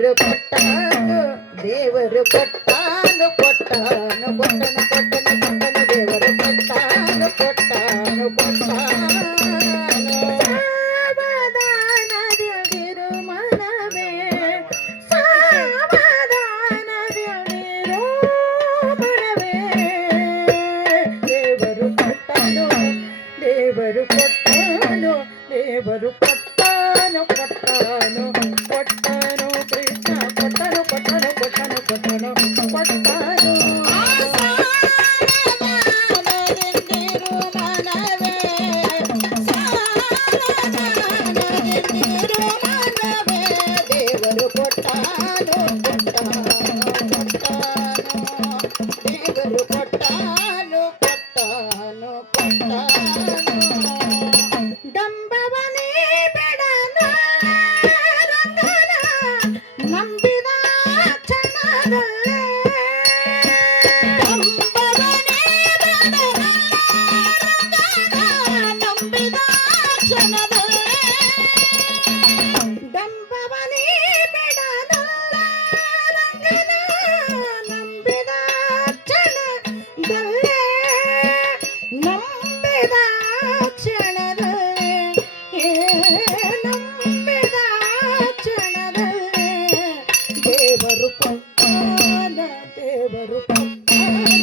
ದೇವರು ಕೊಟ್ಟಾನು ದೇವರು ಕೊಟ್ಟಾನು ಕೊಟ್ಟಾನು ಕೊಟ್ಟನು ಕೊಟ್ಟನು ಕೊಟ್ಟನು ದೇವರು ಕೊಟ್ಟಾನು ಕೊಟ್ಟಾನು ಕೊಟ್ಟಾನು ಸಾವಧಾನದಿರು ಮನವೇ ಸಾವಧಾನದಿರು ಮನವೇ ದೇವರು ಕೊಟ್ಟಾನು ದೇವರು ಕೊಟ್ಟಾನು ದೇವರು ಕೊಟ್ಟಾನು ಕೊಟ್ಟಾನು ಕೊಟ್ಟನು ಕೃಷ್ಣ ಕೊಟ್ಟನು ಕೊಟ್ಟನು ಕೊಟ್ಟನು ಕೊಟ್ಟನು ಕೊಟ್ಟಾನು ಸಾವಧಾನದಿಂದಿರು ಮನವೇ ಸಾವಧಾನದಿಂದಿರು ಮನವೇ ದೇವರು ಕೊಟ್ಟಾನು ಕೊಟ್ಟಾನು ಕೊಟ್ಟಾನು ದೇವರು ಕೊಟ್ಟಾನು ಕೊಟ್ಟಾನು ಕೊಟ್ಟಾನು ಡಂಬವನೇ ಬೆಡನ ರಂಗನ ನಂಬಿದ ಕ್ಷಣದಲ್ಲೇ ಡಂಬವನೇ ಬೆಡನ ರಂಗನ ನಂಬಿದ ಕ್ಷಣದಲ್ಲೇ ಡಂಬವನೇ ಬೆಡನ ರಂಗನ ನಂಬಿದ ಕ್ಷಣದಲ್ಲೇ ನಂಬಿದ ಕ್ಷಣದಲ್ಲೇ ನಂಬಿದ ಕ್ಷಣದಲ್ಲೇ ದೇವರು ಕೊಟ್ಟಾನ ದೇವರು ಕೊಟ್ಟಾನ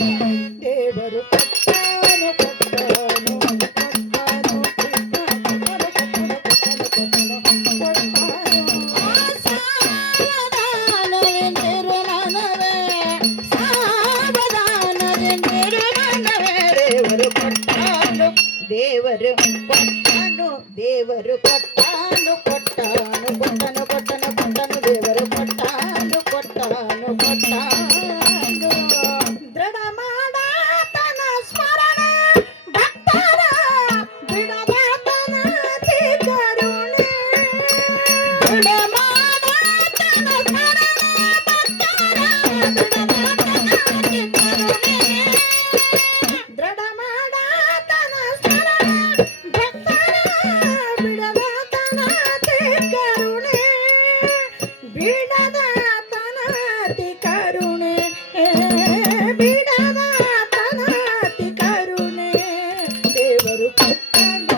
ದೇವರು ಕೊಟ್ಟಾನು ಕೊಟ್ಟಾನು ಕೊಟ್ಟಾನು ಕೃಷ್ಣ ಕೊಟ್ಟಾನು ಕೊಟ್ಟಾನು ಸಾವಧಾನದಿಂದಿರು ಮನವೇ ಸಾವಧಾನದಿಂದಿರು ಮನವೇ ದೇವರು ಕೊಟ್ಟಾನು ದೇವರು ಕೊಟ್ಟಾನು ದೇವರು ಕೊಟ್ಟಾನು ಕೊಟ್ಟಾನು ಕೊಟ್ಟನು ಕೊಟ್ಟನು ಕೊಟ್ಟನು ದೇವರು ಕೊಟ್ಟಾನು ಕೊಟ್ಟಾನು ಕೊಟ್ಟಾನು ದೃಢ ಮಾಡಾತನ ಸ್ಮರಣೆ ಭಕ್ತರ ಬಿಡದಾತನ ಅತಿ ಕರುಣೆ ದೃಢ ಮಾಡಾತನ ಸ್ಮರಣೆ ಭಕ್ತರ ಬಿಡದಾತನ ಅತಿ ಕರುಣೆ ದೃಢ ಮಾಡಾತನ ಸ್ಮರಣೆ ಭಕ್ತರ ಬಿಡದಾತನ ಅತಿ ಕರುಣೆ ಬಿಡದಾತನ ಅತಿ ಕರುಣೆ ಬಿಡದಾತನ ಅತಿ ಕರುಣೆ ದೇವರು ಕೊಟ್ಟಾನು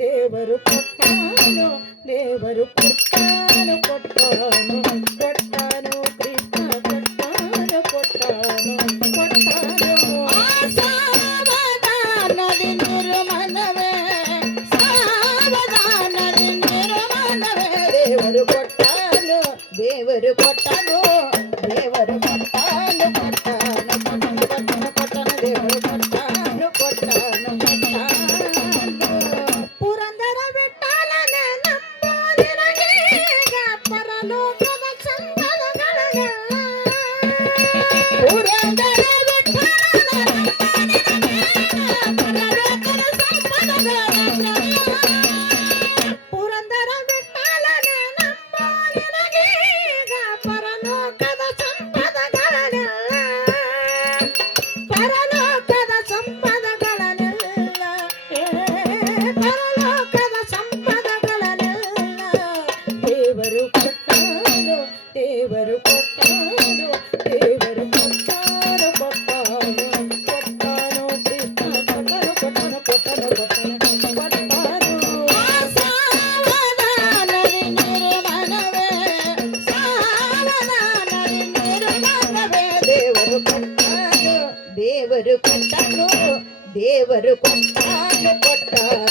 ದೇವರು ಕೊಟ್ಟಾನು ದೇವರು ಕೊಟ್ಟಾನು ಕೊಟ್ಟಾನು ಕೊಟ್ಟಾನು ಕೃಷ್ಣ ಕೊಟ್ಟಾನು ಕೊಟ್ಟಾನು ಕೊಟ್ಟಾನು ಸಾವಧಾನದಿಂದಿರು ಮನವೇ ಸಾವಧಾನದಿಂದಿರು ಮನವೇ ದೇವರು ಕೊಟ್ಟಾನು ದೇವರು ಕೊಟ್ಟನು ದೇವರು ಕೊಟ್ಟಾನು ಕೊಟ್ಟಾನು ಕೊಟ್ಟನು ಕೊಟ್ಟನು ಕೊಟ್ಟನು ದೇವರು ಕೊಟ್ಟಾನು ಕೊಟ್ಟಾನು ಕೊಟ್ಟಾನು ಪುರಂದರ ವಿಠಲನೆ ನಂಬೋ ನಿನಗೀಗ ಪರಲೋಕದ ಸಂಪದಗಳನ್ನೆಲ್ಲ ಪುರಂದರ ವಿಠಲನೆ ನಂಬೋ ನಿನಗೀಗ ಪರಲೋಕದ ಸಂಪದಗಳನ್ನೆಲ್ಲ ಪುರಂದರ ವಿಠಲನೆ ನಂಬೋ ನಿನಗೀಗ ಪರಲೋಕದ ಸಂಪದಗಳನ್ನೆಲ್ಲ ಪರಲೋಕದ ಸಂಪದಗಳನ್ನೆಲ್ಲ ಪರಲೋಕದ ಸಂಪದಗಳನ್ನೆಲ್ಲ ದೇವರು ಕೊಟ್ಟಾನು ದೇವರು ಕೊಟ್ಟಾನು ದೇವರು ಕೊಟ್ಟಾನು ಕೊಟ್ಟಾನು ಕೊಟ್ಟಾನು ಕೃಷ್ಣ ಕೊಟ್ಟನು ಕೊಟ್ಟನು ಕೊಟ್ಟನು ಕೊಟ್ಟನು ಕೊಟ್ಟಾನು ಸಾವಧಾನದಿಂದಿರು ಮನವೇ ಸಾವಧಾನದಿಂದಿರು ಮನವೇ ದೇವರು ಕೊಟ್ಟಾನು ದೇವರು ಕೊಟ್ಟನು ದೇವರು ಕೊಟ್ಟಾನು ಕೊಟ್ಟಾನು